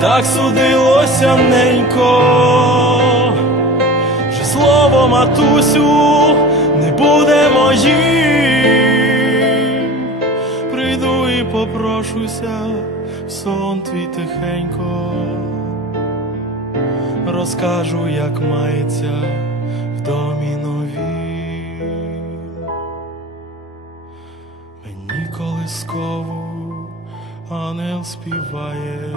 так судилося ненько, що слово матусю не буде моїм. Прийду і попрошуся в сон твій тихенько, розкажу, як мається в домі новім. Мені колискову ангел співає,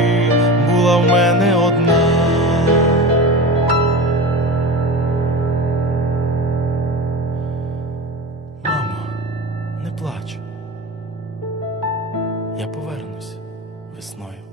в мене одна. Мамо, не плач. Я повернусь весною.